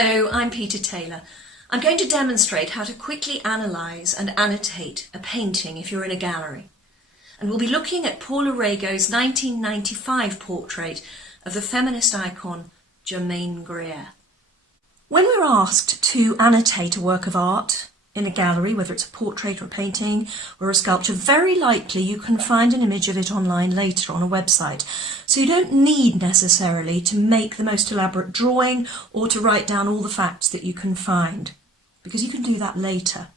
Hello, I'm Peta Taylor. I'm going to demonstrate how to quickly analyse and annotate a painting if you're in a gallery. And we'll be looking at Paula Rego's 1995 portrait of the feminist icon Germaine Greer. When we're asked to annotate a work of art in a gallery, whether it's a portrait or a painting or a sculpture, very likely you can find an image of it online later on a website. So you don't need necessarily to make the most elaborate drawing or to write down all the facts that you can find, because you can do that later.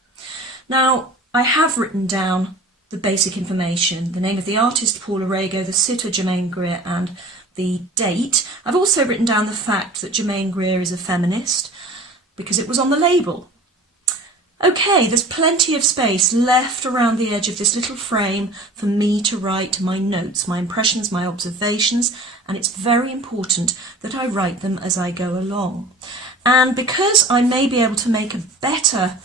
Now, I have written down the basic information, the name of the artist, Paula Rego, the sitter, Germaine Greer, and the date. I've also written down the fact that Germaine Greer is a feminist, because it was on the label. Okay, there's plenty of space left around the edge of this little frame for me to write my notes, my impressions, my observations, and it's very important that I write them as I go along. And because I may be able to make a better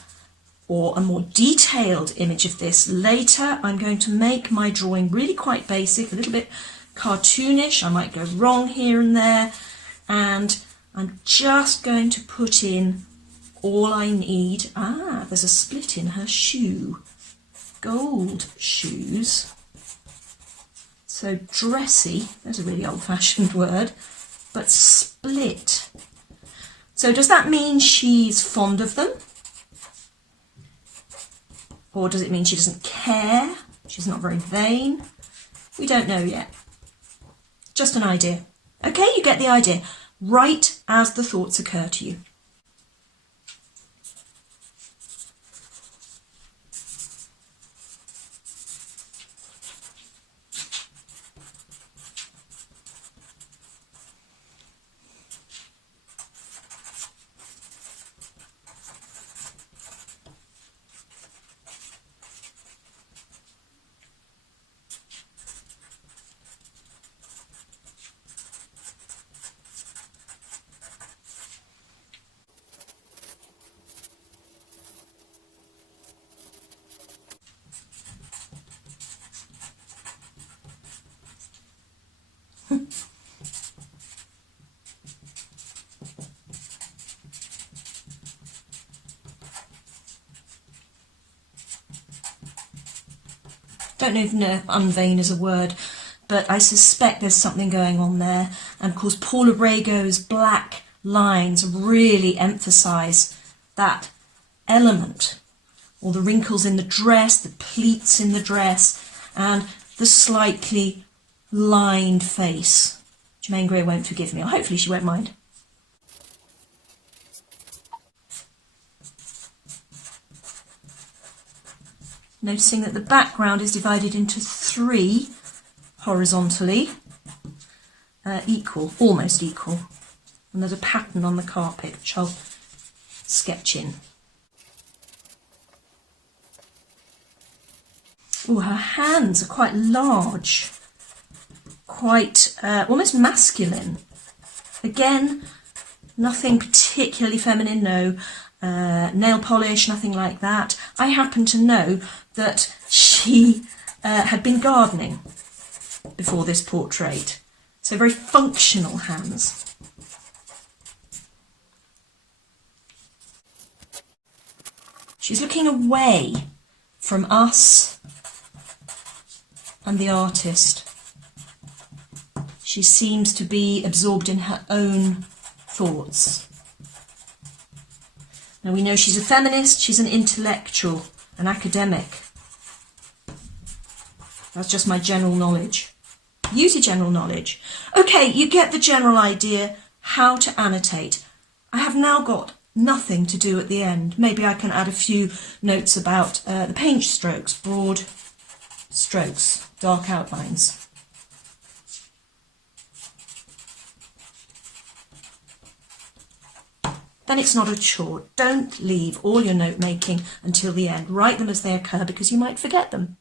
or a more detailed image of this later, I'm going to make my drawing really quite basic, a little bit cartoonish. I might go wrong here and there, and I'm just going to put in all I need. There's a split in her shoe. Gold shoes. So dressy, there's a really old-fashioned word, but split. So does that mean she's fond of them? Or does it mean she doesn't care? She's not very vain? We don't know yet. Just an idea. Okay, you get the idea. Write as the thoughts occur to you. Don't know if unvain is a word, but I suspect there's something going on there. And of course, Paula Rego's black lines really emphasise that element, all the wrinkles in the dress, the pleats in the dress, and the slightly lined face. Germaine Greer won't forgive me, or hopefully she won't mind. Noticing that the background is divided into three horizontally, almost equal. And there's a pattern on the carpet which I'll sketch in. Oh, her hands are quite large, quite almost masculine. Again, nothing particularly feminine, no nail polish, nothing like that. I happen to know that she had been gardening before this portrait, so very functional hands. She's looking away from us and the artist. She seems to be absorbed in her own thoughts. Now we know she's a feminist, she's an intellectual, an academic. That's just my general knowledge. Use your general knowledge. Okay, you get the general idea how to annotate. I have now got nothing to do at the end. Maybe I can add a few notes about the paint strokes, broad strokes, dark outlines. Then it's not a chore. Don't leave all your note making until the end. Write them as they occur because you might forget them.